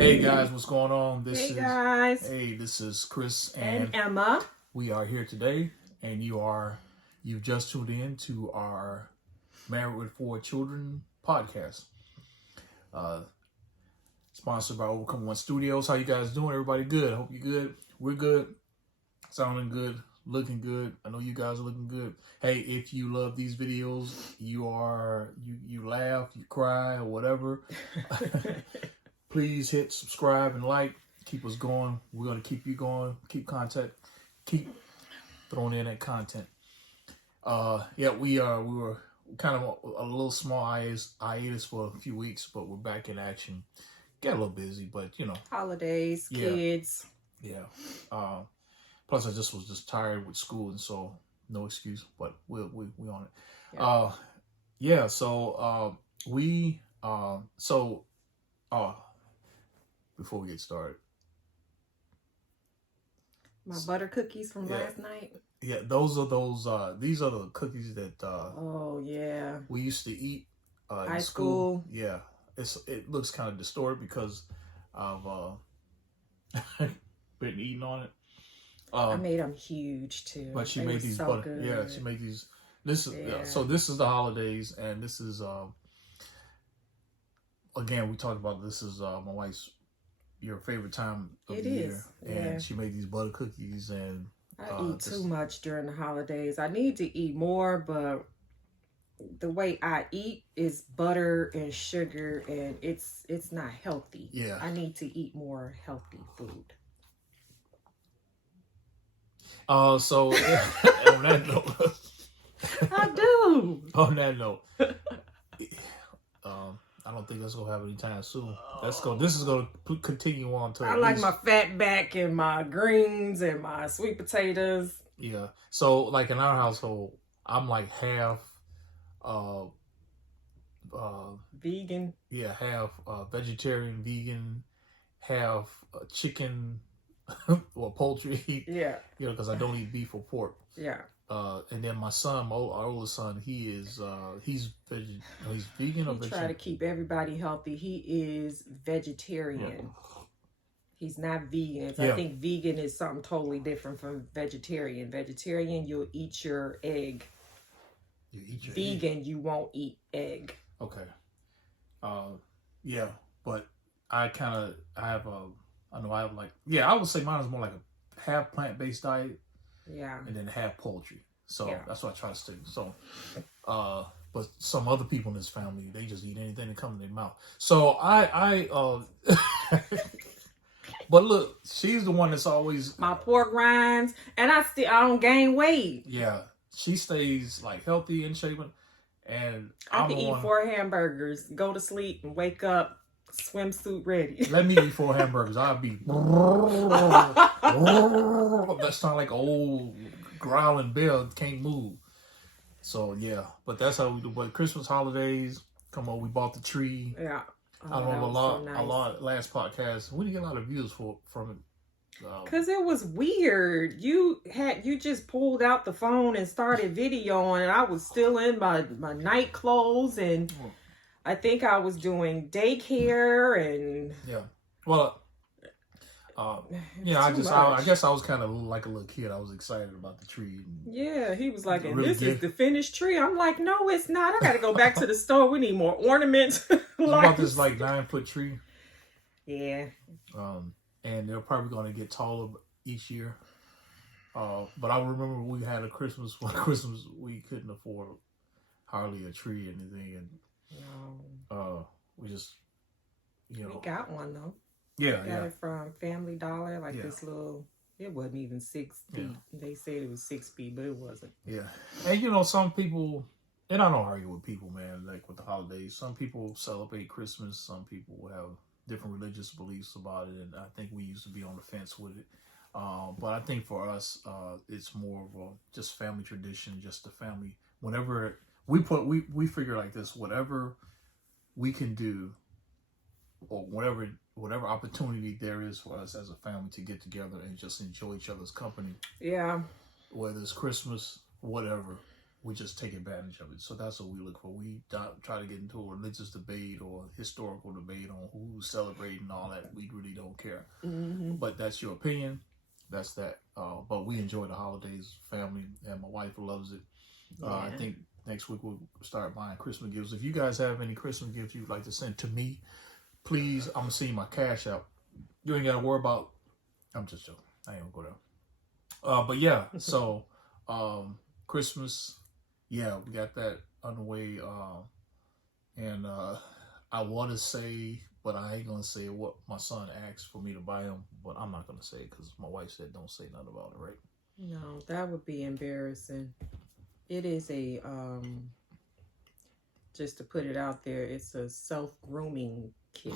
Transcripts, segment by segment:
Hey guys, what's going on? Hey guys. This is Chris And Emma. We are here today, and you've just tuned in to our Married with 4 Children podcast. Sponsored by Overcome One Studios. How you guys doing? Everybody good? I hope you're good. We're good. Sounding good. Looking good. I know you guys are looking good. Hey, if you love these videos, you laugh, you cry, or whatever. Please hit subscribe and like. Keep us going. We're gonna keep you going. Keep throwing in that content. We were kind of a little small hiatus for a few weeks, but we're back in action. Got a little busy, but holidays, kids. Yeah. Plus, I was just tired with school, and so no excuse. But we on it. Yeah. Before we get started, my butter cookies from last night. Yeah, these are the cookies that we used to eat high in school. Yeah, it looks kind of distorted because I've been eating on it. I made them huge too. But she made these butter. Yeah, she made these. So this is the holidays, and this is again we talked about this is my wife's your favorite time of the year, and she made these butter cookies. And I eat too much during the holidays. I need to eat more, but the way I eat is butter and sugar, and it's not healthy. Yeah, I need to eat more healthy food. So on that note, I do. On that note, I don't think that's gonna happen anytime soon. This is gonna continue on to. I like my fat back and my greens and my sweet potatoes. Yeah. So like in our household, I'm like half vegan. Yeah, half vegetarian, vegan, half chicken or poultry. Yeah. Because I don't eat beef or pork. Yeah. And then my son, our oldest son, he's vegan or vegetarian. Try to keep everybody healthy. He is vegetarian. Yeah. He's not vegan. So I think vegan is something totally different from vegetarian. Vegetarian, you'll eat your egg. You eat your vegan, egg. You won't eat egg. Okay. But I have I would say mine is more like a half plant-based diet. Yeah. And then half poultry. So that's what I try to stick. So, but some other people in this family, they just eat anything that comes in their mouth. So but look, she's the one that's always my pork rinds, and I don't gain weight. Yeah, she stays like healthy and shapen, and I can eat 4 hamburgers, go to sleep, and wake up swimsuit ready. Let me eat 4 hamburgers. I'll be that sound like an old growling bear can't move. So but that's how we do. But Christmas holidays, come on, we bought the tree. Yeah. I don't know a lot. Last podcast, we didn't get a lot of views from it. Cause it was weird. You just pulled out the phone and started videoing, and I was still in my night clothes, and I think I was doing daycare and I guess I was kind of like a little kid. I was excited about the tree. Yeah, he was like, and this is the finished tree. I'm like, no, it's not. I got to go back to the store. We need more ornaments. About this 9-foot tree. Yeah. And they're probably going to get taller each year. But I remember we had one Christmas we couldn't afford hardly a tree or anything, and we just we got one though. Yeah, got it from Family Dollar, this little. It wasn't even 6 feet. Yeah. They said it was 6 feet, but it wasn't. Yeah, and some people, and I don't argue with people, man. Like with the holidays, some people celebrate Christmas. Some people have different religious beliefs about it, and I think we used to be on the fence with it. But I think for us, it's more of a just family tradition, just the family. Whenever we figure like this, whatever we can do, or whatever opportunity there is for us as a family to get together and just enjoy each other's company. Yeah. Whether it's Christmas, whatever, we just take advantage of it. So that's what we look for. We don't try to get into a religious debate or historical debate on who's celebrating and all that. We really don't care. Mm-hmm. But that's your opinion. That's that. But we enjoy the holidays, family, and my wife loves it. I think next week we'll start buying Christmas gifts. If you guys have any Christmas gifts you'd like to send to me, please, I'm gonna see my cash out. You ain't gotta worry about. I'm just joking. I ain't gonna go there. But yeah, so Christmas, yeah, we got that underway. And I want to say, but I ain't gonna say what my son asked for me to buy him. But I'm not gonna say it because my wife said don't say nothing about it, right? No, that would be embarrassing. It is a just to put it out there, it's a self-grooming kit.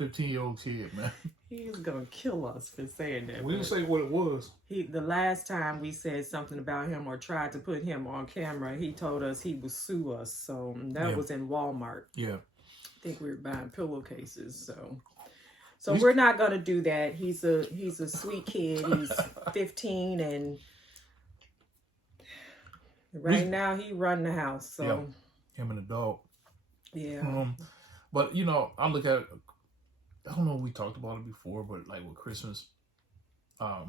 15-year-old kid, man. He's gonna kill us for saying that. We didn't say what it was. The last time we said something about him or tried to put him on camera, he told us he would sue us. So that was in Walmart. Yeah. I think we were buying pillowcases. So we're not gonna do that. He's a sweet kid. He's 15 and now he run the house. So him and the dog. Yeah. But you know, I look at it, I don't know if we talked about it before, but like with Christmas, I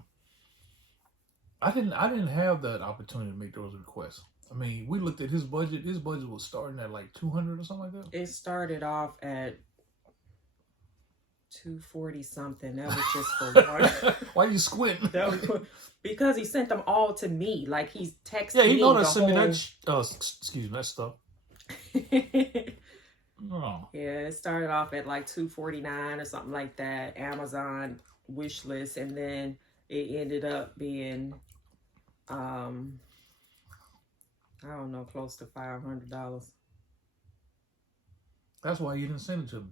didn't have that opportunity to make those requests. I mean, we looked at his budget. His budget was starting at like 200 or something like that. It started off at 240 something. That was just for one. Why you squinting? Because he sent them all to me. Like he's texting me. Yeah, he know that sent me that. Excuse me, that stuff. Oh. Yeah, it started off at like 249 or something like that. Amazon wish list, and then it ended up being, I don't know, close to $500. That's why you didn't send it to me.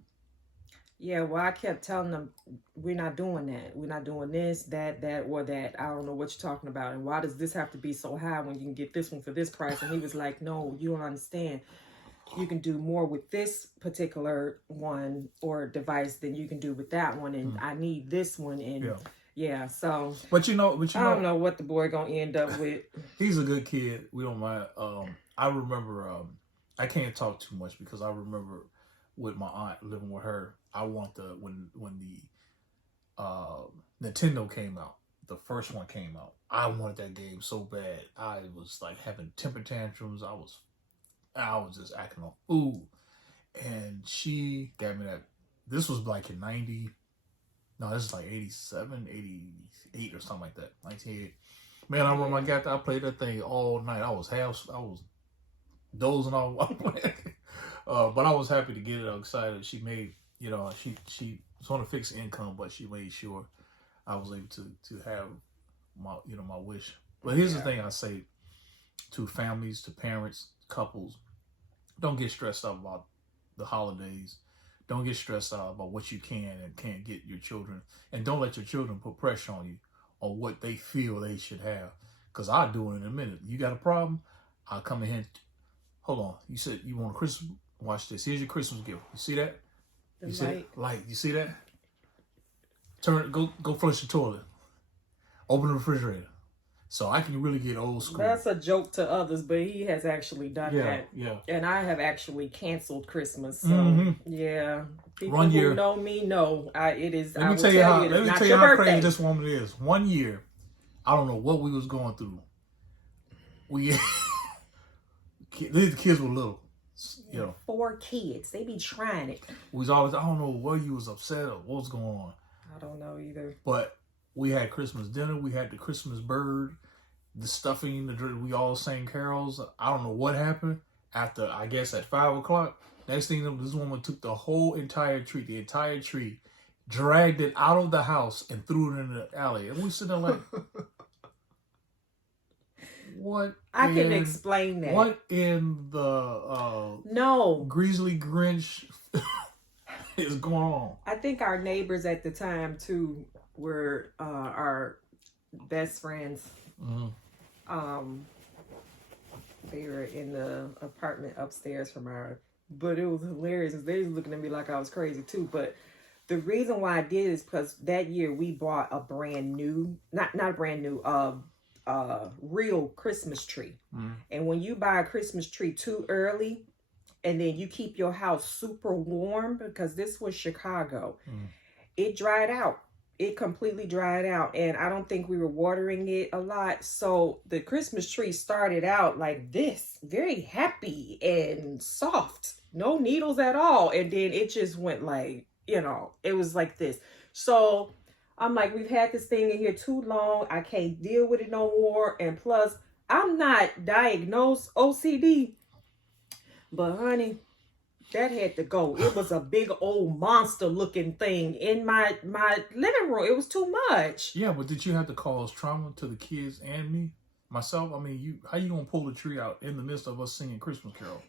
Yeah, well, I kept telling them, we're not doing that. We're not doing this, that, or that. I don't know what you're talking about. And why does this have to be so high when you can get this one for this price? And he was like, no, you don't understand. You can do more with this particular one or device than you can do with that one. And I need this one. And so. But you know, I don't know what the boy gonna end up with. He's a good kid. We don't mind. I remember, I can't talk too much because I remember with my aunt living with her, I want when the Nintendo came out, the first one came out, I wanted that game so bad. I was like having temper tantrums. I was just acting a fool. And she got me that. This was like in 90. No, this is like 87, 88 or something like that. 1988. Man, I remember I got that. I played that thing all night. I was dozing off while playing. But I was happy to get it. I was excited. She made, she was on a fixed income, but she made sure I was able to have my wish. But here's the thing I say to families, to parents, couples: don't get stressed out about the holidays. Don't get stressed out about what you can and can't get your children, and don't let your children put pressure on you on what they feel they should have. Because I'll do it in a minute. You got a problem? I'll come in here. Hold on. You said you want a Christmas? Watch this. Here's your Christmas gift. You see that? You see that? Light. You see that? Go flush the toilet. Open the refrigerator. So I can really get old school. That's a joke to others, but he has actually done that. Yeah. And I have actually canceled Christmas. So people who know me know it is. Let me tell you how crazy this woman is. 1 year, I don't know what we was going through. The kids were little. 4 kids. They be trying it. We was always, I don't know where you was upset or what was going on. I don't know either. But we had Christmas dinner. We had the Christmas bird, the stuffing. We all sang carols. I don't know what happened after. I guess at 5 o'clock. Next thing, this woman took the entire tree, dragged it out of the house and threw it in the alley. And we sitting there like, what? I can explain that. What in the no Grizzly Grinch is going on? I think our neighbors at the time too were our best friends. They were in the apartment upstairs from our, but it was hilarious. They was looking at me like I was crazy too. But the reason why I did is because that year we bought a brand new, not a brand new, real Christmas tree. Mm. And when you buy a Christmas tree too early, and then you keep your house super warm, because this was Chicago, it dried out. It completely dried out, and I don't think we were watering it a lot. So the Christmas tree started out like this, very happy and soft, no needles at all, and then it just went like, it was like this. So I'm like, we've had this thing in here too long. I can't deal with it no more. And plus, I'm not diagnosed OCD, but honey, that had to go. It was a big old monster looking thing in my living room. It was too much. Yeah, but did you have to cause trauma to the kids and me? Myself? I mean, how you gonna pull the tree out in the midst of us singing Christmas Carol?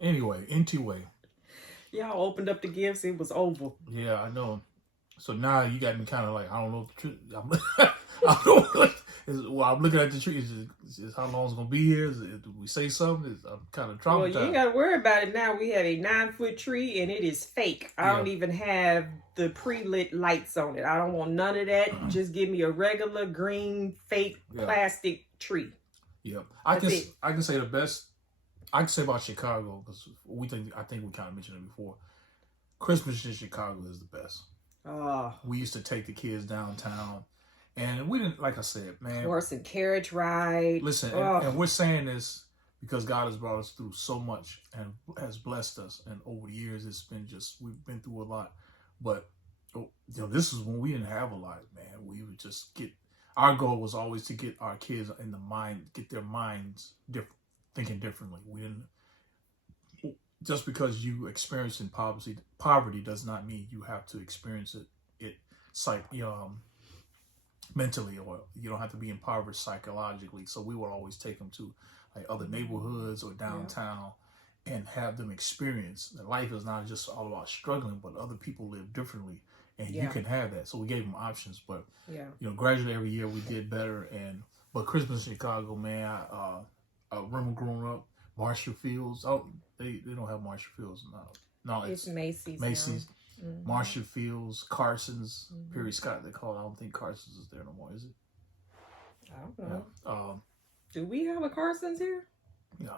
Anyway, y'all opened up the gifts. It was over. Yeah, I know. So now you got me kind of like, I don't know if the tree. I don't know. I'm looking at the tree. Is how long it's gonna be here? Do we say something? I'm kind of traumatized. Well, you ain't gotta worry about it now. We have a 9-foot tree, and it is fake. I don't even have the pre-lit lights on it. I don't want none of that. Just give me a regular green fake plastic tree. Yeah, I can say the best. I can say about Chicago, because I think we kind of mentioned it before. Christmas in Chicago is the best. We used to take the kids downtown, and we didn't, like I said, man. Horse and carriage ride. Listen, and we're saying this because God has brought us through so much and has blessed us. And over the years, we've been through a lot. But this is when we didn't have a lot, man. We would just our goal was always to get our kids get their minds thinking differently. We didn't. Just because you experience in poverty does not mean you have to experience it mentally, or you don't have to be impoverished psychologically. So we will always take them to like other neighborhoods or downtown and have them experience that life is not just all about struggling, but other people live differently, and you can have that. So we gave them options, but gradually every year we did better. But Christmas in Chicago, man, I remember growing up, Marshall Fields. Oh, they don't have Marshall Fields now. No, it's Macy's. Mm-hmm. Marshall Fields, Carson's, Perry Scott. They call it. I don't think Carson's is there no more, is it? I don't know. Yeah. Do we have a Carson's here? No.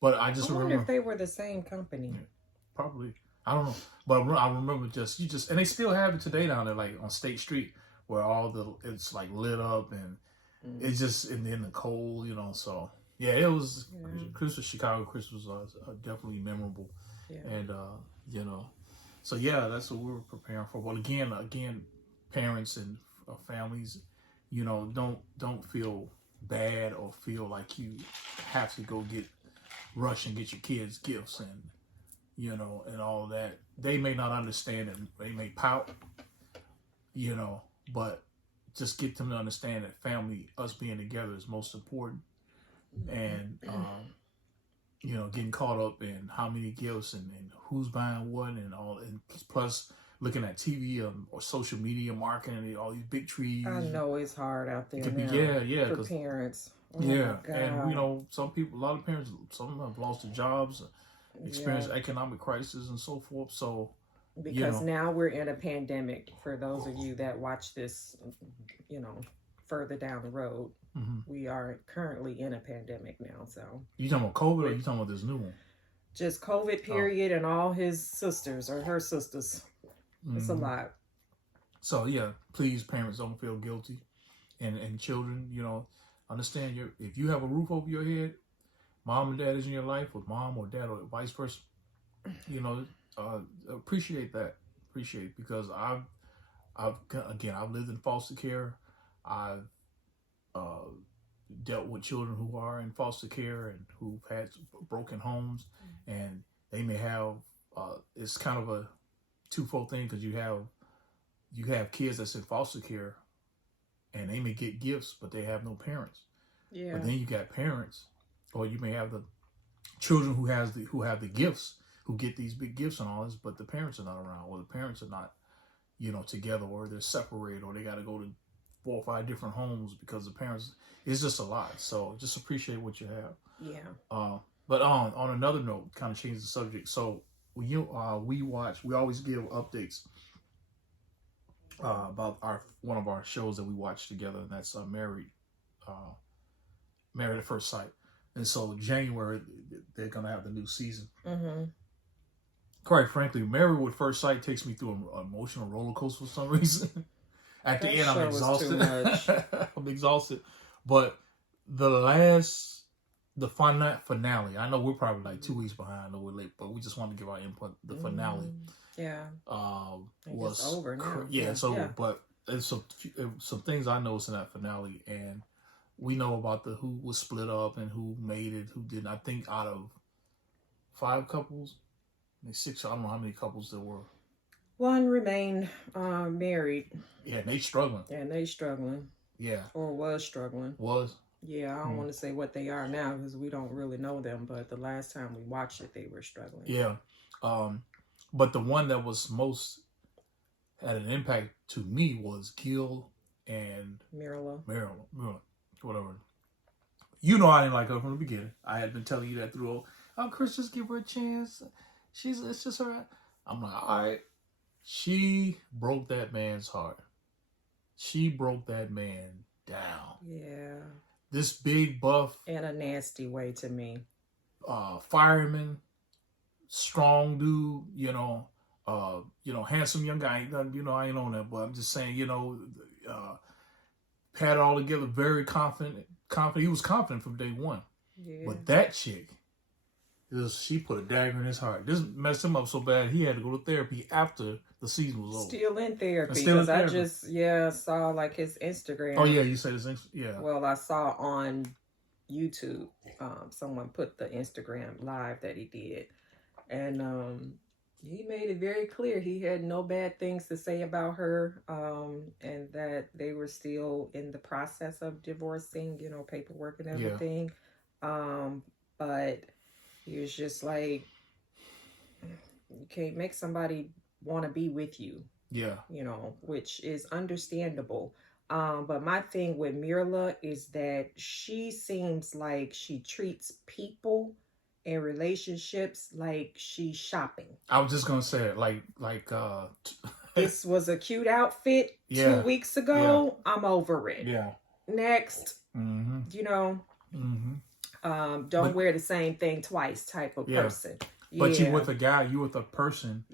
But I wonder remember if they were the same company. Yeah, probably. I don't know. But I remember and they still have it today down there, like on State Street, where it's like lit up and it's just in the cold, So yeah, it was Christmas. Chicago Christmas was definitely memorable, and so yeah, that's what we were preparing for. But again, parents and families, don't feel bad or feel like you have to go rush and get your kids gifts and and all of that. They may not understand it. They may pout, but just get them to understand that family, us being together, is most important. And getting caught up in how many gifts and who's buying what and all, and plus looking at TV or social media marketing and all these big trees. I know it's hard out there now for parents. And some people, a lot of parents, some of them have lost their jobs, experienced economic crisis and so forth. So because now we're in a pandemic. For those of you that watch this, further down the road. We are currently in a pandemic now. So you talking about COVID, or you talking about this new one? Just COVID period and all his sisters or her sisters. It's a lot. So yeah, please, parents, don't feel guilty, and children, understand if you have a roof over your head, mom and dad is in your life, with mom or dad or vice versa. Appreciate that. Because I've lived in foster care. I've dealt with children who are in foster care and who've had broken homes, and they may have it's kind of a twofold thing, because you have kids that's in foster care and they may get gifts, but they have no parents. But then you got parents, or you may have the children who have the gifts, who get these big gifts and all this, but the parents are not around, or the parents are not together, or they're separated, or they got to go to 4 or 5 different homes because the parents. It's just a lot. So just appreciate what you have. Yeah. But on another note, kind of change the subject. So we always give updates about one of our shows that we watched together, and that's Married at First Sight. And so January they're gonna have the new season. Mm-hmm. Quite frankly, Married at First Sight takes me through an emotional roller coaster for some reason. At the end, I'm exhausted. I'm exhausted. But the finale. I know we're probably like 2 weeks behind. I know we're late, but we just wanted to give our input. The finale, was over now. Yeah, it's over. But there's some things I noticed in that finale, and we know about who was split up and who made it, who didn't. I think out of 5 couples, 6. I don't know how many couples there were. One remained married. Yeah, and they struggling. Yeah. Or was struggling. Yeah, I don't want to say what they are now because we don't really know them. But the last time we watched it, they were struggling. Yeah. But the one that was most had an impact to me was Gil and Mirla, whatever. You know I didn't like her from the beginning. I had been telling you that through. Oh, Chris, just give her a chance. It's just her. I'm like, all right. She broke that man's heart. She broke that man down. Yeah. This big buff. In a nasty way to me. Fireman, strong dude, handsome young guy. I ain't on that, but I'm just saying, had it all together, very confident. He was confident from day one. Yeah. But that chick, she put a dagger in his heart. This messed him up so bad he had to go to therapy after the season was over. Still in therapy because I just saw like his Instagram. Oh yeah, you said his Instagram. Well, I saw on YouTube someone put the Instagram live that he did, and he made it very clear he had no bad things to say about her, and that they were still in the process of divorcing, paperwork and everything. Yeah. But he was just like, you can't make somebody want to be with you. Yeah. Which is understandable. But my thing with Mirla is that she seems like she treats people in relationships like she's shopping. I was just gonna say it, like this was a cute outfit 2 weeks ago. Yeah. I'm over it. Yeah. Next. Mm-hmm. Don't wear the same thing twice type of person. But you with a guy, you with a person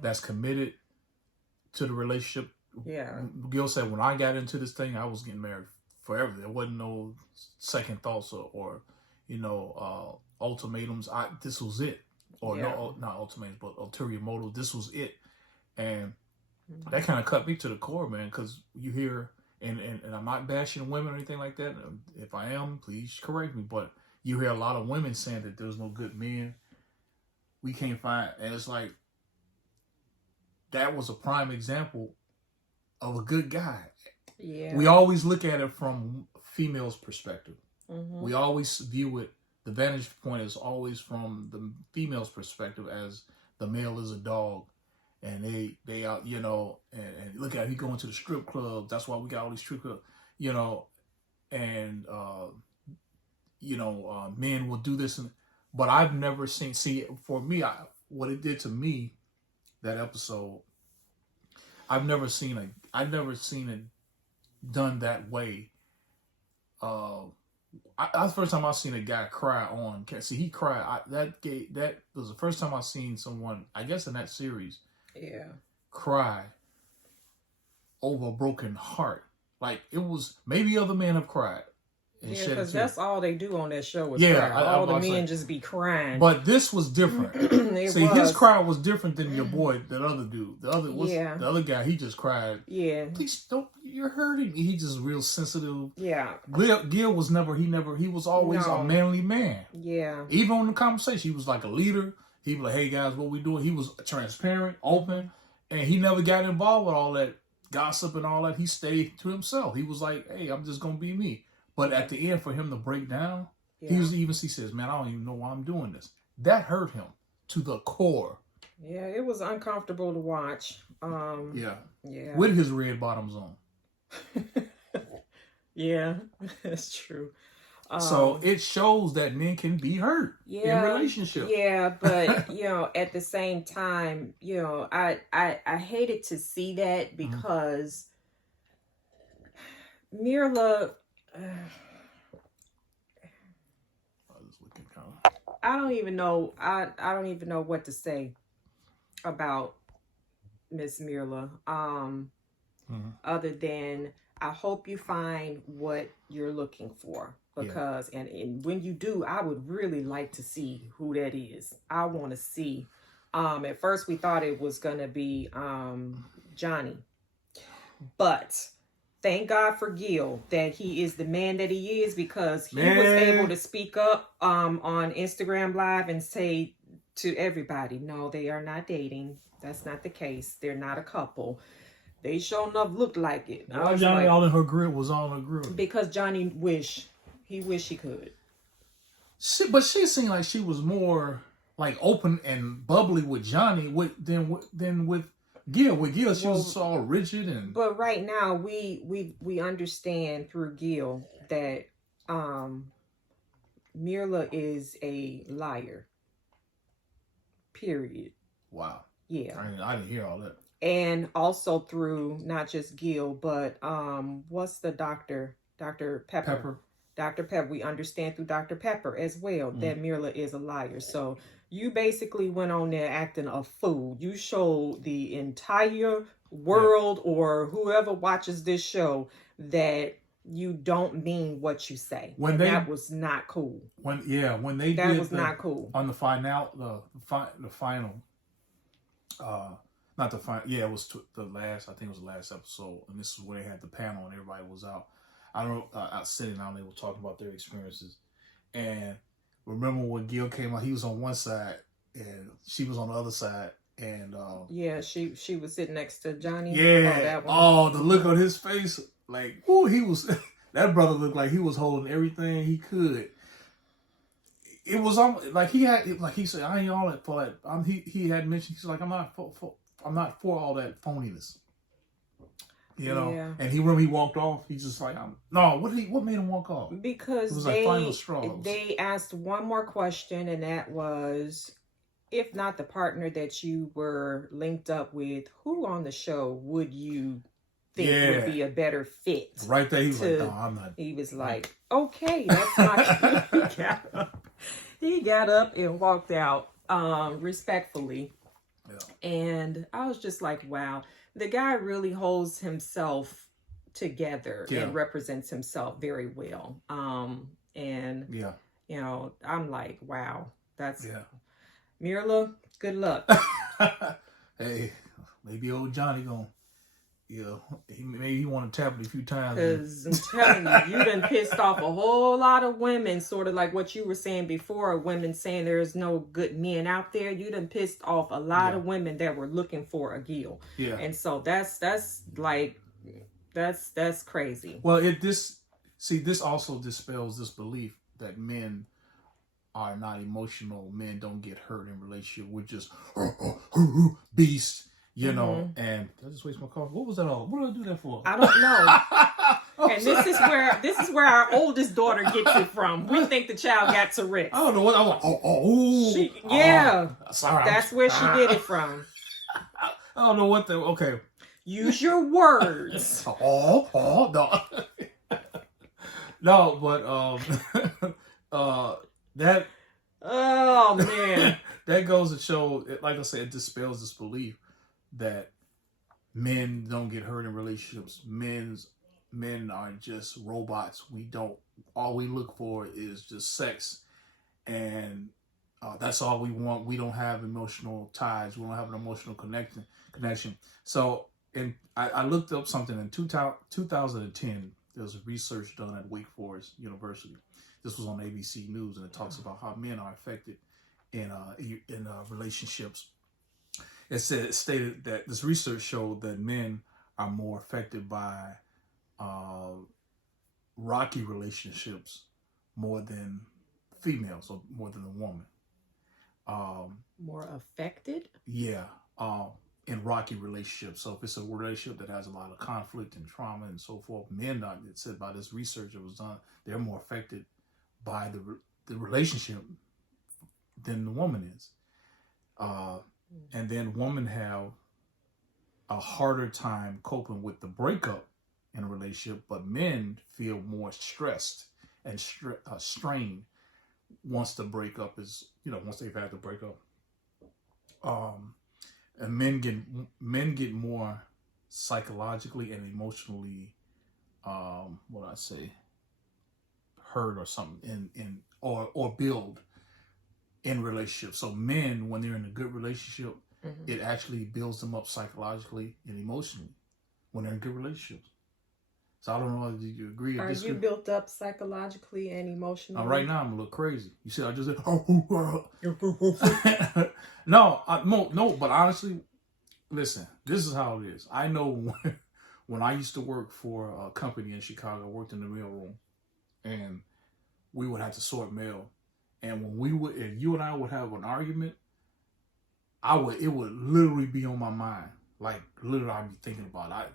that's committed to the relationship. Yeah. Gil said, when I got into this thing, I was getting married forever. There wasn't no second thoughts or ultimatums. This was it. Or no, not ultimatums, but ulterior motives. This was it. And that kind of cut me to the core, man, because you hear, and I'm not bashing women or anything like that. If I am, please correct me. But you hear a lot of women saying that there's no good men. We can't find, and it's like, that was a prime example of a good guy. Yeah. We always look at it from female's perspective. Mm-hmm. We always view it, the vantage point is always from the female's perspective, as the male is a dog. And they out, and look at, he going to the strip club. That's why we got all these strip clubs, and men will do this. But I've never seen, for me, what it did to me, that episode, I've never seen it done that way. That's the first time I've seen a guy cry on. See, he cried. That was the first time I've seen someone, I guess in that series, cry over a broken heart. Like, it was, maybe other men have cried. Yeah, because that's all they do on that show is cry. All the men just be crying. But this was different. His cry was different than your boy, that other dude. The other guy, he just cried. Yeah. Please don't, you're hurting me. He just real sensitive. Yeah. Gil was he was always a manly man. Yeah. Even on the conversation, he was like a leader. He was like, hey guys, what we doing? He was transparent, open, and he never got involved with all that gossip and all that. He stayed to himself. He was like, hey, I'm just going to be me. But at the end, for him to break down, he says, man, I don't even know why I'm doing this. That hurt him to the core. Yeah, it was uncomfortable to watch. Yeah. Yeah. With his red bottoms on. Yeah, that's true. So it shows that men can be hurt in relationships. Yeah, but at the same time, I hated to see that because Mirla, I don't even know. I don't even know what to say about Miss Mirla. Other than I hope you find what you're looking for, because and when you do, I would really like to see who that is. I want to see. At first we thought it was gonna be Johnny, but thank God for Gil that he is the man that he is, because he was able to speak up on Instagram Live and say to everybody, no, they are not dating. That's not the case. They're not a couple. They sure enough looked like it. Why Johnny all in her grill was on her grill? Because Johnny wished he could. But she seemed like she was more like open and bubbly with Johnny than with Gil. With Gil, she was all rigid and. But right now, we understand through Gil that Mirla is a liar. Period. Wow. Yeah. I didn't hear all that. And also through not just Gil, but what's the doctor? Dr. Pepper. Dr. Pepper. We understand through Dr. Pepper as well that Mirla is a liar. So you basically went on there acting a fool. You showed the entire world or whoever watches this show that you don't mean what you say. That was not cool. That was not cool. On the final, not the final. Yeah, it was the last. I think it was the last episode, and this is where they had the panel and everybody was out. I don't know, out sitting down. They were talking about their experiences, and remember when Gil came out, he was on one side and she was on the other side, and she was sitting next to Johnny. Yeah. Oh, the look on his face, like, oh, he was. That brother looked like he was holding everything he could. It was like he said, I ain't all that for that. He had mentioned, he's like, I'm not for all that phoniness. And he walked off. He's just like, what made him walk off? Because it was like final straws. They asked one more question, and that was, if not the partner that you were linked up with, who on the show would you think would be a better fit? Right there, he was like, no, I'm not. He was like, okay, that's my. He got up and walked out respectfully. Yeah. And I was just like, wow, the guy really holds himself together and represents himself very well. And I'm like, wow, that's Mirla, good luck. Hey, maybe old Johnny gonna. Maybe he want to tap it a few times. Because I'm telling you, you done pissed off a whole lot of women, sort of like what you were saying before, women saying there's no good men out there. You done pissed off a lot of women that were looking for a Gil. Yeah. And so that's crazy. Well, this also dispels this belief that men are not emotional. Men don't get hurt in relationship. We're just beasts. And did I just waste my coffee? What was that all? What did I do that for? I don't know. And this is where our oldest daughter gets it from. We think the child got Tourette's. I don't know what I want. Sorry. That's where she get it from. I don't know what okay. Use your words. No. No, but that. Oh man. That goes to show, like I said, it dispels this belief that men don't get hurt in relationships. Men are just robots. All we look for is just sex, and that's all we want. We don't have emotional ties. We don't have an emotional connection. So, I looked up something in 2010. There was research done at Wake Forest University. This was on ABC News, and it talks about how men are affected in relationships. It stated that this research showed that men are more affected by rocky relationships more than females, or more than a woman. More affected? Yeah, in rocky relationships. So if it's a relationship that has a lot of conflict and trauma and so forth, men, it said by this research that was done, they're more affected by the relationship than the woman is. And then women have a harder time coping with the breakup in a relationship, but men feel more stressed and strained once the breakup is, once they've had the breakup. And men get more psychologically and emotionally, what I say, hurt or something or build in relationships. So men, when they're in a good relationship, it actually builds them up psychologically and emotionally when they're in good relationships. So I don't know if you agree or disagree. Are you built up psychologically and emotionally? Right now I'm a little crazy. You see, I just said, no, but honestly, listen, this is how it is. I know when I used to work for a company in Chicago, I worked in the mailroom, and we would have to sort mail. And when if you and I would have an argument, it would literally be on my mind. Like literally, I'd be thinking about it.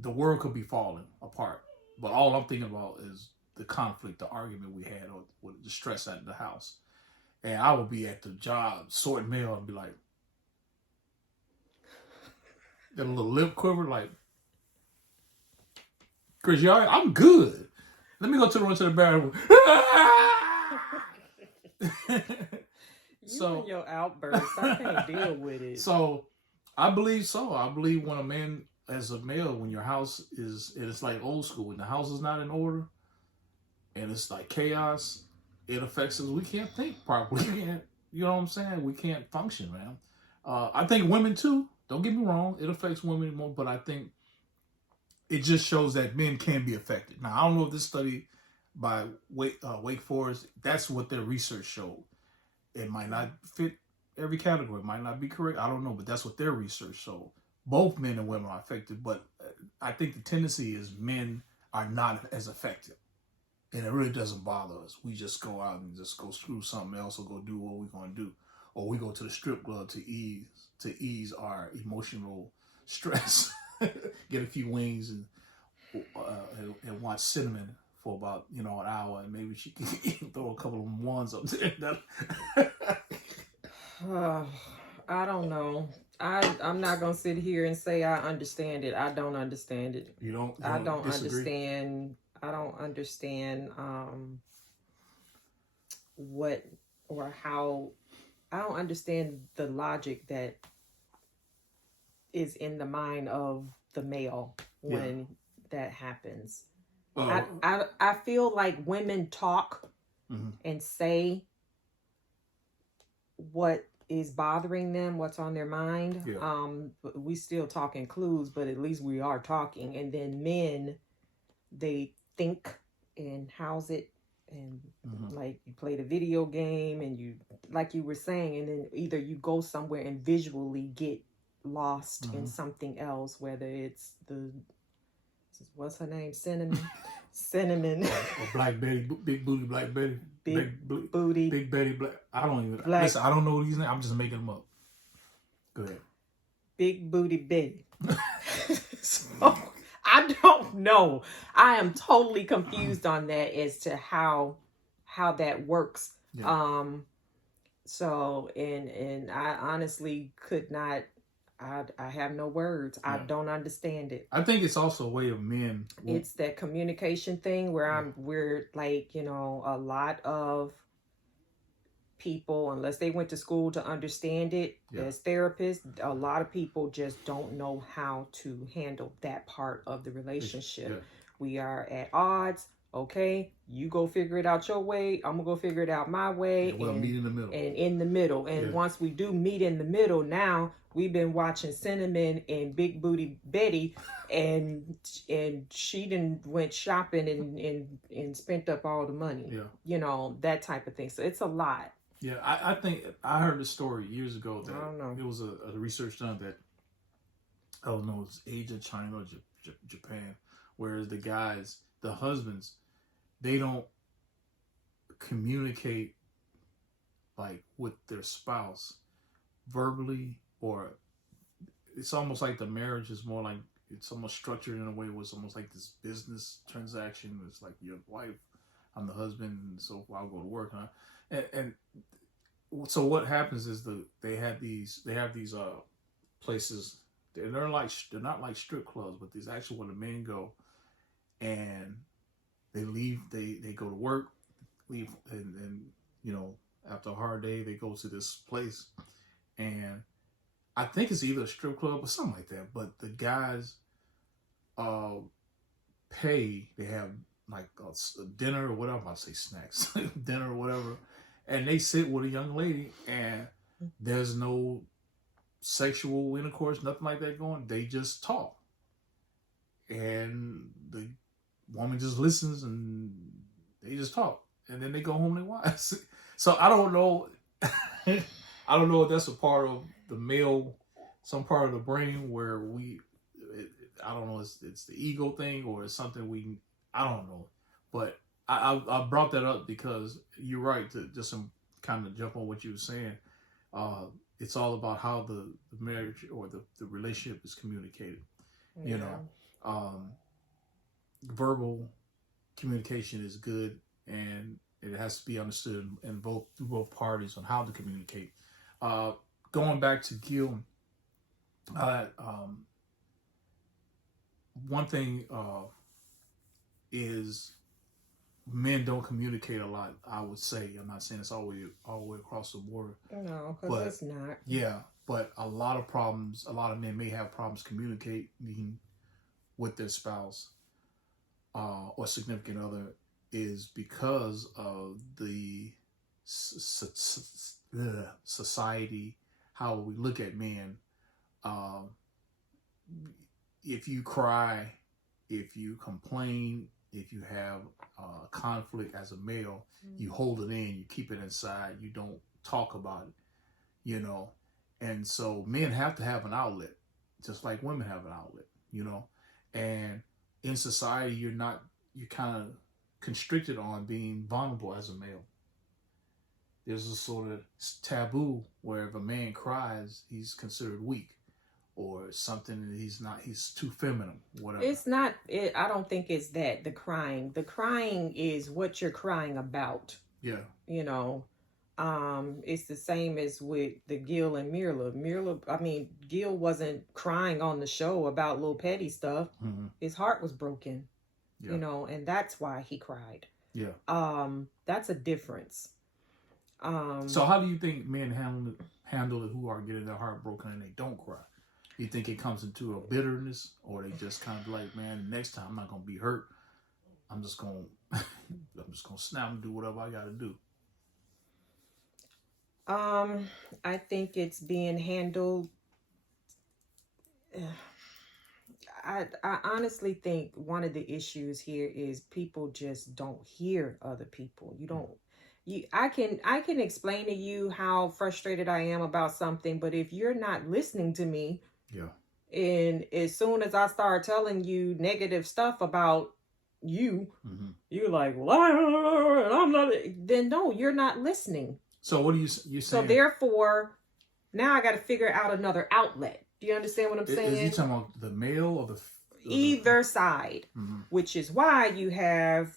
The world could be falling apart, but all I'm thinking about is the conflict, the argument we had, or the stress at the house. And I would be at the job sorting mail and be like, get a little lip quiver, like, Chris, you all right? I'm good. Let me go to the bathroom. You and your outbursts, I can't deal with it. So, I believe when a man, as a male, when your house it's like old school, when the house is not in order and it's like chaos, it affects us. We can't think properly. You know what I'm saying? We can't function, man. I think women too. Don't get me wrong. It affects women more, but I think it just shows that men can be affected. Now, I don't know if this study by Wake Forest, that's what their research showed. It might not fit every category. It might not be correct. I don't know, but that's what their research showed. Both men and women are affected, but I think the tendency is men are not as affected. And it really doesn't bother us. We just go out and just go screw something else or go do what we're going to do. Or we go to the strip club to ease our emotional stress. Get a few wings and watch Cinnamon for about, an hour. And maybe she can throw a couple of ones up there. I don't know. I'm not gonna sit here and say I understand it. I don't understand it. You don't I don't disagree? understand. I don't understand what or how. I don't understand the logic that is in the mind of the male when that happens. I feel like women talk and say what is bothering them, what's on their mind. But we still talking clues, but at least we are talking. And then men, they think and house it, and like you play the video game, and you, like you were saying, and then either you go somewhere and visually get lost in something else, whether it's what's her name, Cinnamon, or Black Betty, Big Booty Black Betty, Big Booty, Big Betty Black. I don't even listen. I don't know these names. I'm just making them up. Go ahead. Big Booty Betty. So I don't know. I am totally confused on that as to how that works. Yeah. So and I honestly could not. I have no words. Yeah. I don't understand it. I think it's also a way of men. It's that communication thing where we're like, a lot of people, unless they went to school to understand it as therapists, a lot of people just don't know how to handle that part of the relationship. Yeah. We are at odds. Okay, you go figure it out your way. I'm gonna go figure it out my way. And we'll meet in the middle. And in the middle. And once we do meet in the middle, now we've been watching Cinnamon and Big Booty Betty, and she done went shopping and spent up all the money. Yeah. That type of thing. So it's a lot. Yeah, I think I heard the story years ago that I don't know. It was a research done that, I don't know, it's Asia, China, or Japan, whereas the husbands, they don't communicate like with their spouse verbally, or it's almost like the marriage is more like, it's almost structured in a way where it's almost like this business transaction. It's like your wife, I'm the husband, and so I'll go to work. And so what happens is they have these places. They're not like strip clubs, but there's actually where the men go, and they leave. They go to work, leave, and after a hard day, they go to this place, and I think it's either a strip club or something like that. But the guys pay. They have like a dinner or whatever. I say snacks, dinner or whatever, and they sit with a young lady, and there's no sexual intercourse, nothing like that going. They just talk, and the woman just listens, and they just talk, and then they go home to their wives. So I don't know. I don't know if that's a part of the male, some part of the brain where I don't know, it's the ego thing or it's something I don't know. But I brought that up because you're right, to just kind of jump on what you were saying. It's all about how the marriage or the relationship is communicated. Yeah. Verbal communication is good, and it has to be understood in both parties on how to communicate. Going back to Gil, one thing is men don't communicate a lot. I would say, I'm not saying it's all the way across the board. No, because it's not. Yeah, but a lot of men may have problems communicating with their spouse or significant other, is because of the society, how we look at men. If you cry, if you complain, if you have conflict as a male, you hold it in, you keep it inside, you don't talk about it, And so men have to have an outlet, just like women have an outlet, And in society, you're kind of constricted on being vulnerable as a male. There's a sort of taboo where if a man cries, he's considered weak, or something that he's too feminine, whatever. It's not, I don't think it's that, the crying is what you're crying about. Yeah. It's the same as with the Gil and Mirla. Gil wasn't crying on the show about little petty stuff. Mm-hmm. His heart was broken, yeah. And that's why he cried. Yeah. That's a difference. So how do you think men handle it who are getting their heart broken and they don't cry? You think it comes into a bitterness, or they just kind of like, man, next time I'm not gonna be hurt. I'm just gonna snap and do whatever I gotta do. I think it's being handled. I honestly think one of the issues here is people just don't hear other people. I can explain to you how frustrated I am about something, but if you're not listening to me, yeah. And as soon as I start telling you negative stuff about you, mm-hmm. you're like, well, I'm not. Then no, you're not listening. So what are you saying? So therefore, now I got to figure out another outlet. Do you understand what I'm saying? Is you talking about the male or either side? Mm-hmm. Which is why you have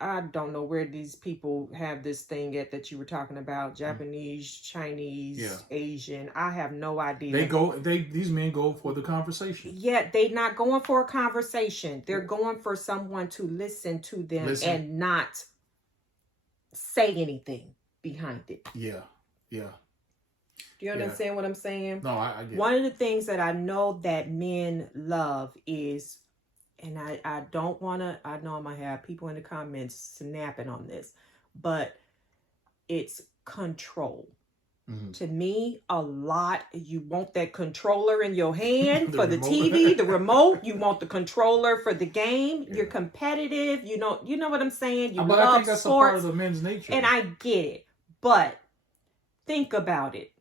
I don't know where these people have this thing at that you were talking about, Japanese, Chinese, Asian. I have no idea. These men go for the conversation. Yeah, they're not going for a conversation. They're going for someone to listen to them and not say anything behind it. Yeah. Yeah. Do you understand what I'm saying? No, I get it. One of the things that I know that men love is, and I don't want to, I know I might have people in the comments snapping on this, but it's control. Mm-hmm. To me, you want that controller in your hand for the TV, the remote. You want the controller for the game. Yeah. You're competitive. You know what I'm saying? But I think that's sports, a part of the men's nature. And I get it. But think about it.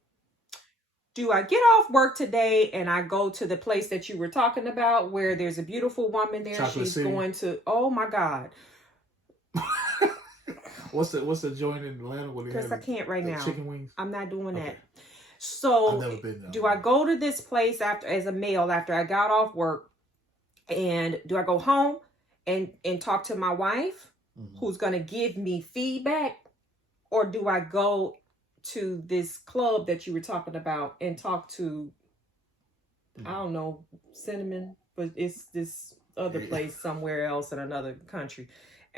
Do I get off work today and I go to the place that you were talking about where there's a beautiful woman there? Chocolate She's City. going to, oh my God. What's the joint in Atlanta? Because I can't right now. Chicken wings? I'm not doing that. So I've never been there. Do I go to this place as a male after I got off work, and do I go home and talk to my wife? who's going to give me feedback, or do I go to this club that you were talking about and talk to, I don't know, Cinnamon, but it's this other place somewhere else in another country.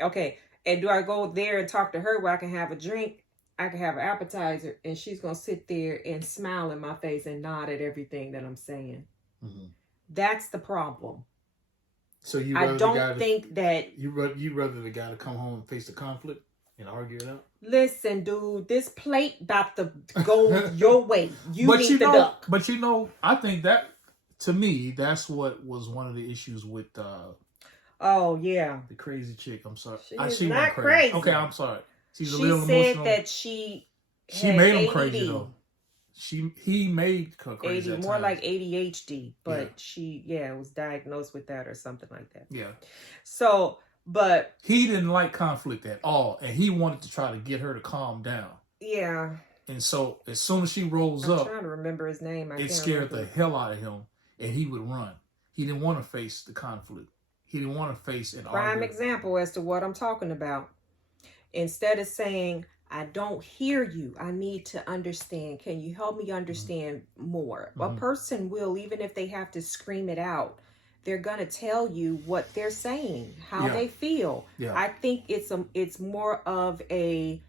Okay. And do I go there and talk to her where I can have a drink? I can have an appetizer, and she's going to sit there and smile in my face and nod at everything that I'm saying. That's the problem. So I don't think that you rather the guy to come home and face the conflict and argue it out. Listen, dude, this plate about to go your way. You need to duck. But I think that, to me, that's what was one of the issues with oh yeah, the crazy chick. I'm sorry, she's not crazy. Okay, I'm sorry. She's a she little said emotional. that she made him ADD. crazy though. He made her crazy. More like ADHD, but she was diagnosed with that or something like that. Yeah. So, but he didn't like conflict at all, and he wanted to try to get her to calm down. Yeah. And so as soon as she rolls up, I'm trying to remember his name. It scared the hell out of him, and he would run. He didn't want to face the conflict. He didn't want to face an prime example as to what I'm talking about. Instead of saying, I don't hear you, I need to understand. Can you help me understand more? A person will, even if they have to scream it out, they're going to tell you what they're saying, how they feel. Yeah. I think it's more of a,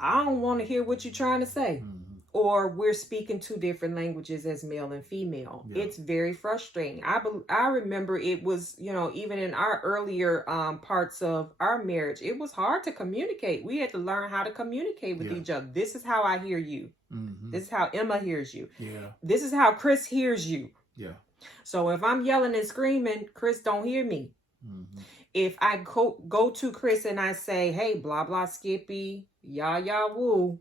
I don't want to hear what you're trying to say. Or we're speaking two different languages as male and female. Yeah. It's very frustrating. I remember it was, even in our earlier parts of our marriage, it was hard to communicate. We had to learn how to communicate with each other. This is how I hear you. This is how Emma hears you. This is how Chris hears you. So if I'm yelling and screaming, Chris don't hear me. If I go to Chris and I say, hey, blah, blah, Skippy, yah, woo,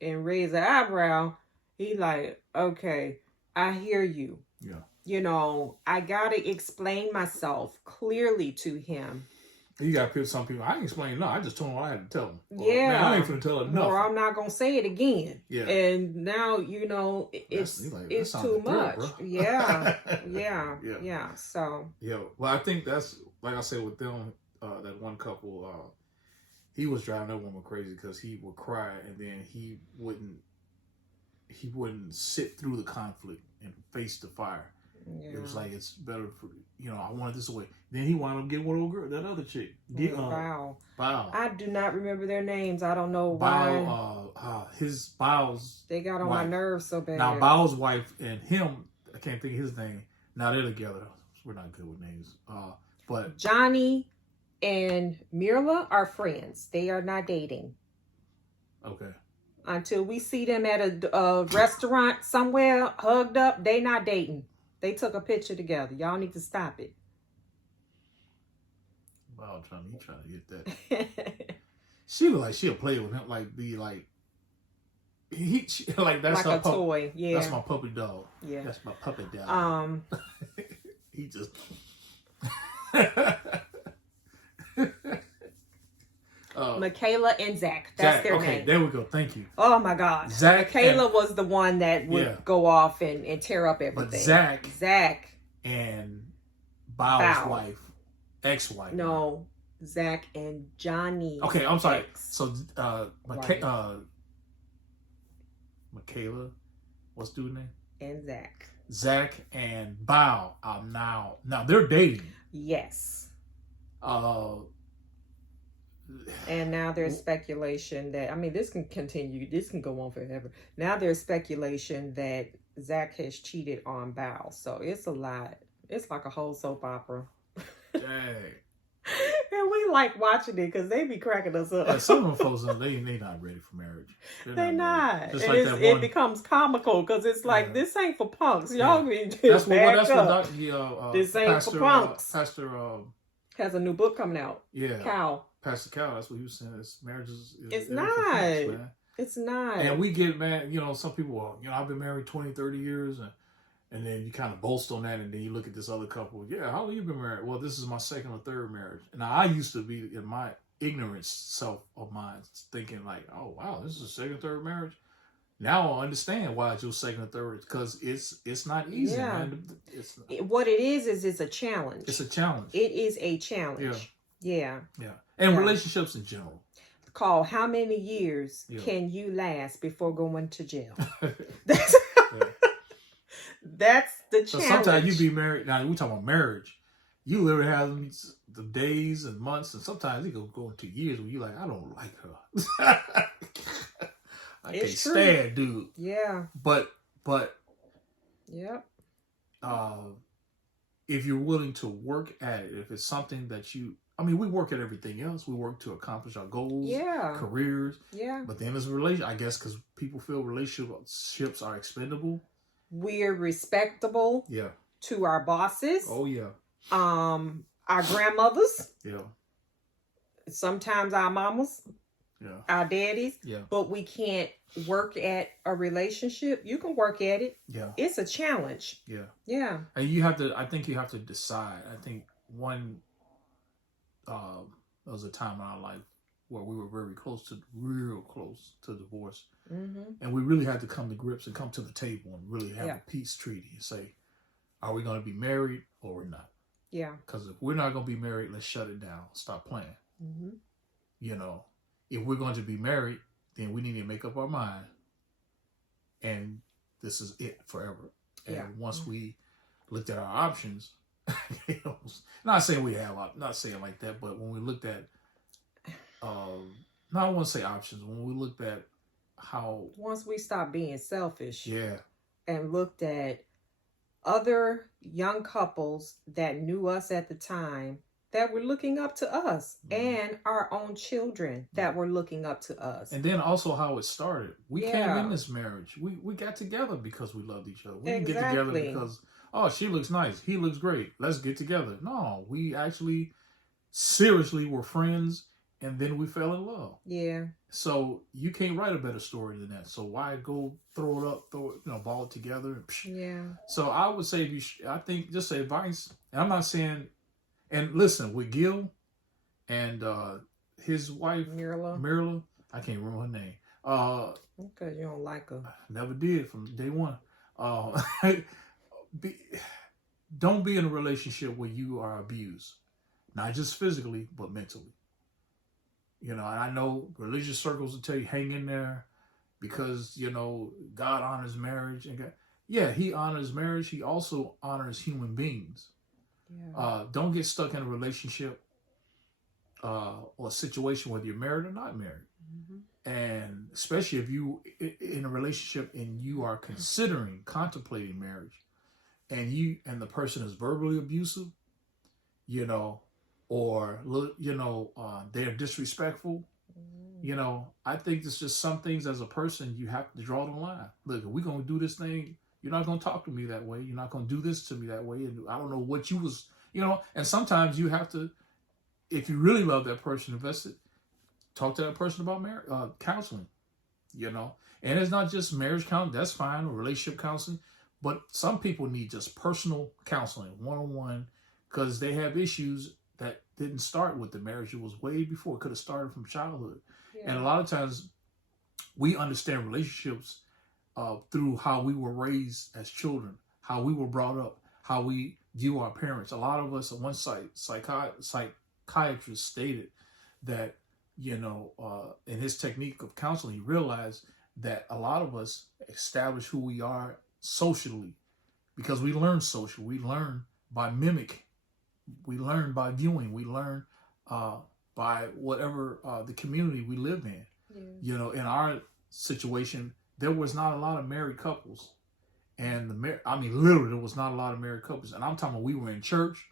and raise an eyebrow, he like, okay, I hear you. I gotta explain myself clearly to him. You gotta some people, I ain't explain no, I just told him what I had to tell him. Man, I ain't finna tell him nothing. Or I'm not gonna say it again. And now, it's too much. Bro. Yeah. So. Well, I think that's, like I said with them, that one couple, he was driving that woman crazy because he would cry and then he wouldn't sit through the conflict and face the fire. It was like, it's better for, I want it this way. Then he wound up getting one old girl, that other chick. Bow. Bow. I do not remember their names. I don't know why. His Bow's they got on my nerves so bad. Now Bow's wife and him, I can't think of his name. Now they're together. We're not good with names. But Johnny and Mirla are friends. They are not dating. Okay. Until we see them at a restaurant somewhere hugged up, they not dating. They took a picture together. Y'all need to stop it. Wow, he trying to get that. She look like she'll play with him, like be like like that's like a toy. Yeah, that's my puppy dog. Yeah, that's my puppy dog. He just. Michaela and Zach. That's their name. Okay, there we go. Thank you. Oh my God. Michaela was the one that would go off and tear up everything. But Zach and Bow's wife, ex-wife. No, Zach and Johnny. Okay, I'm sorry. So Michaela, what's the dude's name? And Zach. Zach and Bow are now they're dating. Yes. And now there's speculation that, this can continue. This can go on forever. Now there's speculation that Zach has cheated on Bow. So it's a lot. It's like a whole soap opera. Dang. And we like watching it because they be cracking us up. Yeah, some of them folks, they not ready for marriage. They're not. Just and like it becomes comical because it's like, this ain't for punks. Y'all be that's what this ain't Pastor, for punks. Pastor has a new book coming out. Yeah. Cal. Pastor Cal, that's what he was saying. Marriage is it's not. Punks, man. It's not. And we get, man, some people, I've been married 20, 30 years, and then you kind of boast on that, and then you look at this other couple. Yeah, how long you been married? Well, this is my second or third marriage. Now, I used to be, in my ignorant self of mine, thinking like, oh, wow, this is a second, third marriage. Now I understand why it's your second or third, because it's not easy, man. What it is it's a challenge. It's a challenge. It is a challenge. Yeah. Yeah. And Yeah. relationships in general. Call how many years Yeah. can you last before going to jail? Yeah. That's the So challenge. sometimes you be married. Now we talking about marriage. You literally have the days and months, and sometimes it can go into years where you like, I don't like her. I can't It's true. stand, dude. Yeah. But Yep. if you're willing to work at it, if it's something that you, I mean, we work at everything else. We work to accomplish our goals, Yeah. careers. Yeah. But then there's a relation, I guess, because people feel relationships are expendable. We're respectable Yeah. to our bosses. Oh yeah. Our grandmothers. Yeah. Sometimes our mamas. Yeah. Our daddies. Yeah. But we can't work at a relationship. You can work at it. Yeah. It's a challenge. Yeah. Yeah. And you have to, I think you have to decide. I think there was a time in our life where we were real close to divorce. Mm-hmm. And we really had to come to grips and come to the table and really have Yeah. a peace treaty and say, are we going to be married or we're not? Yeah. Because if we're not going to be married, let's shut it down. Stop playing. Mm-hmm. You know, if we're going to be married, then we need to make up our mind. And this is it forever. And Yeah. once we looked at our options, you know, not saying we have, not saying like that, but when we looked at, no, I don't want to say options. When we looked at how, Once we stopped being selfish yeah, and looked at other young couples that knew us at the time that were looking up to us, and our own children that were looking up to us. and then also how it started. We came Yeah. in this marriage. We got together because we loved each other. We didn't get Exactly. together because, oh, she looks nice, he looks great, let's get together. No, we actually seriously were friends, and then we fell in love. Yeah. So you can't write a better story than that. So why go throw it, ball it together? And Yeah. So I would say, I think, just say advice. And I'm not saying, and listen, with Gil and his wife, Mirla. I can't remember her name. Because you don't like her. Never did from day one. Don't be in a relationship where you are abused, not just physically, but mentally. You know, and I know religious circles will tell you, hang in there because, God honors marriage. And yeah, he honors marriage. He also honors human beings. Yeah. Don't get stuck in a relationship or a situation, whether you're married or not married. Mm-hmm. And especially if you in a relationship and you are contemplating marriage, and the person is verbally abusive, or they're disrespectful. I think there's just some things as a person you have to draw the line. Look, if we're gonna do this thing, you're not gonna talk to me that way. You're not gonna do this to me that way. And I don't know what you was, And sometimes you have to, if you really love that person, invested, talk to that person about counseling. And it's not just marriage counseling. That's fine, or relationship counseling. But some people need just personal counseling, one-on-one, because they have issues that didn't start with the marriage. It was way before. It could have started from childhood. Yeah. And a lot of times we understand relationships through how we were raised as children, how we were brought up, how we view our parents. A lot of us, on one side, psychiatrist stated that, in his technique of counseling, he realized that a lot of us establish who we are socially because we learn social. We learn by mimic. We learn by viewing. We learn by whatever the community we live in. Yeah. In our situation, there was not a lot of married couples. And literally, there was not a lot of married couples. And I'm talking about we were in church.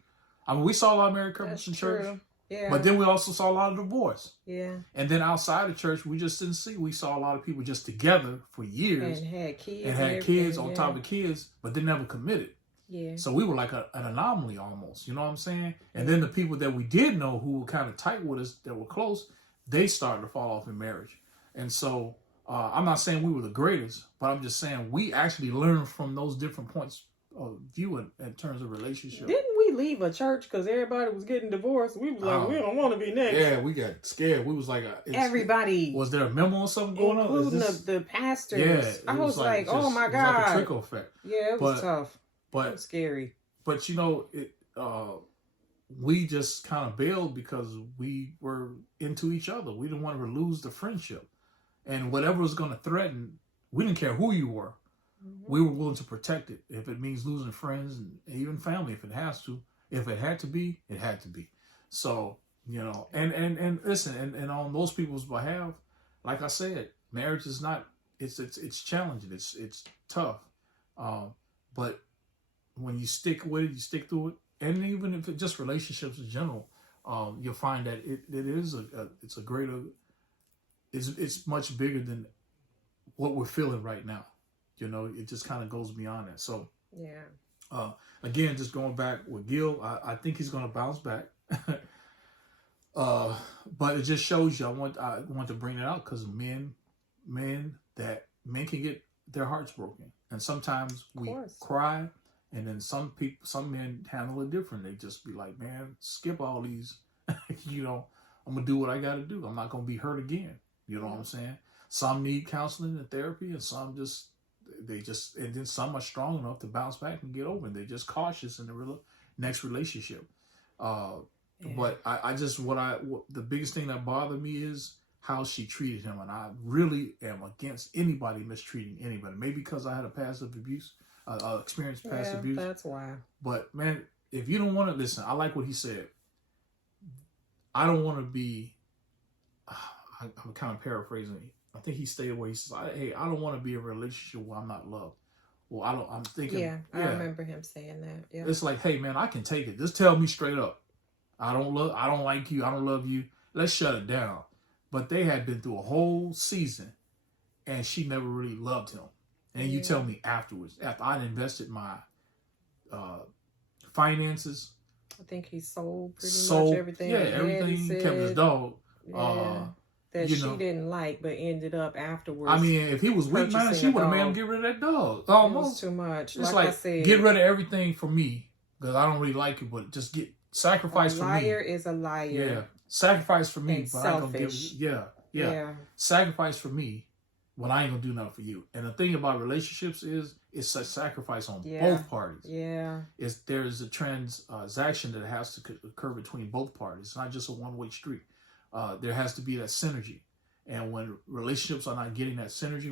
We saw a lot of married couples in church. Yeah. But then we also saw a lot of divorce. Yeah. And then outside of church, we just didn't see. We saw a lot of people just together for years. And had kids. And had kids on top of kids, but they never committed. Yeah. So we were like an anomaly almost. You know what I'm saying? And then the people that we did know who were kind of tight with us, that were close, they started to fall off in marriage. And so I'm not saying we were the greatest, but I'm just saying we actually learned from those different points of view in terms of relationship. Didn't we leave a church because everybody was getting divorced? We was like, we don't want to be next. Yeah, we got scared. We was like, everybody. Was there a memo or something going on? Including the pastors. Yeah, I was like, oh my God. It was like a trickle effect. Yeah, it was tough. But it was scary. But we just kind of bailed because we were into each other. We didn't want to lose the friendship. And whatever was going to threaten, we didn't care who you were. We were willing to protect it. If it means losing friends and even family, if it has to. If it had to be, it had to be. So, and listen, and on those people's behalf, like I said, marriage is not, it's challenging. It's tough. But when you stick with it, you stick through it. And even if it's just relationships in general, you'll find that it's a greater, it's much bigger than what we're feeling right now. It just kind of goes beyond that. So, yeah. Again, just going back with Gil, I think he's going to bounce back. But it just shows you, I want to bring it out because men can get their hearts broken. And sometimes we cry, and then some men handle it different. They just be like, man, skip all these, I'm going to do what I got to do. I'm not going to be hurt again. You know what I'm saying? Some need counseling and therapy, and some and then some are strong enough to bounce back and get over it. They're just cautious in the next relationship. But the biggest thing that bothered me is how she treated him. And I really am against anybody mistreating anybody. Maybe because I had a passive abuse, experienced passive abuse. That's why. But man, if you don't want to listen, I like what he said. I don't want to be, I'm kind of paraphrasing. I think he stated where he says, hey, I don't want to be in a relationship where I'm not loved. Well, I'm thinking. Yeah, I remember him saying that. Yeah. It's like, hey man, I can take it. Just tell me straight up. I don't like you. I don't love you. Let's shut it down. But they had been through a whole season and she never really loved him. And you tell me afterwards, after I'd invested my finances. I think he sold much everything. Yeah, everything. Kept his dog. Yeah. That she didn't like, but ended up afterwards. I mean, if he was weak, man, she would have made him get rid of that dog. Almost. It was too much. It's like I said, get rid of everything for me because I don't really like you, but just sacrifice for me. A liar is a liar. Yeah, sacrifice for me, and but selfish. I ain't gonna yeah. Sacrifice for me, but I ain't gonna do nothing for you. And the thing about relationships is it's a sacrifice on both parties. Yeah, there's a transaction that has to occur between both parties. It's not just a one-way street. There has to be that synergy. And when relationships are not getting that synergy,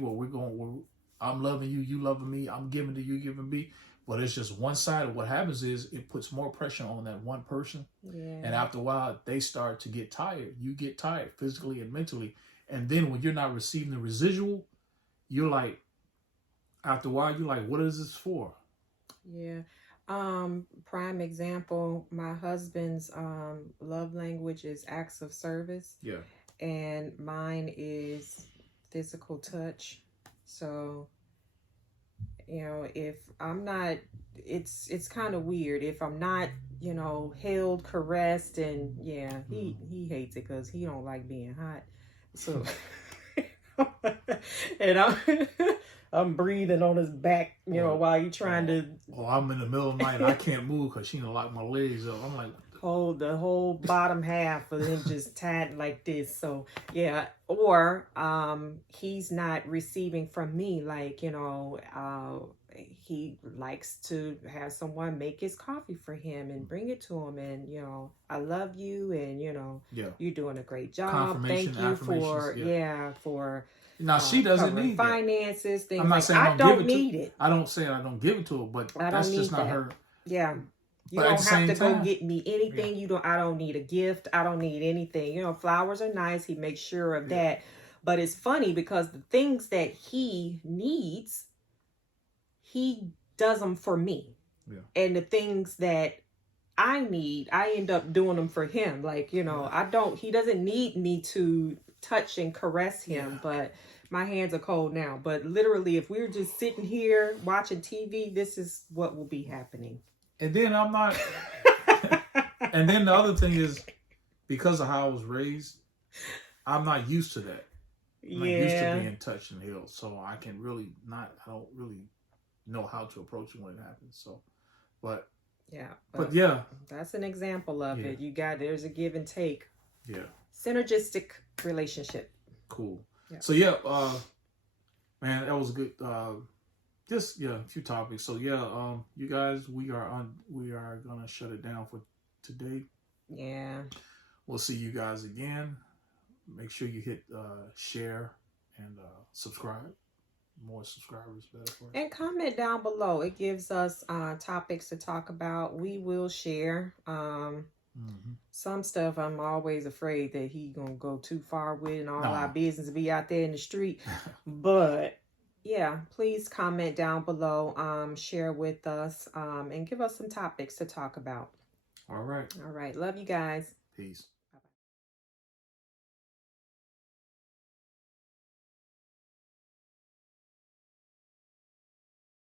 I'm loving you, you loving me, I'm giving to you, giving me, but it's just one side. What happens is it puts more pressure on that one person. Yeah. And after a while, they start to get tired. You get tired physically and mentally. And then when you're not receiving the residual, you're like, after a while, you're like, what is this for? Yeah. Prime example, my husband's love language is acts of service. Yeah. And mine is physical touch. So, if I'm not, it's kind of weird. If I'm not, held, caressed, and he hates it because he don't like being hot. So, and I'm breathing on his back, while you trying to. Oh, I'm in the middle of the night. I can't move because she done lock my legs up. I'm like, hold the whole bottom half of him just tied like this. So yeah, or he's not receiving from me, like he likes to have someone make his coffee for him and bring it to him, and I love you, and you're doing a great job. Thank you for. Now she doesn't need finances, things. I'm not like saying I don't need it. I don't say I don't give it to her, but that's just not her. Yeah. You don't have to go get me anything. I don't need a gift. I don't need anything. Flowers are nice. He makes sure of that. But it's funny because the things that he needs, he does them for me. Yeah. And the things that I need, I end up doing them for him. Like, he doesn't need me to touch and caress him, but my hands are cold now. But literally, if we were just sitting here watching TV, this is what will be happening. And then I'm not. And then the other thing is, because of how I was raised, I'm not used to that. I'm not used to being touched and held, so I can really not. I don't really know how to approach it when it happens. So, but that's an example of it. There's a give and take. Yeah. Synergistic relationship. Cool. Yeah. So man, that was good. Just a few topics. So you guys, we are gonna shut it down for today. Yeah. We'll see you guys again. Make sure you hit share and subscribe. More subscribers, better for us. And comment down below. It gives us topics to talk about. We will share. Some stuff I'm always afraid that he gonna go too far with, and all our business be out there in the street. But yeah, please comment down below. Share with us. And give us some topics to talk about. All right. All right. Love you guys. Peace.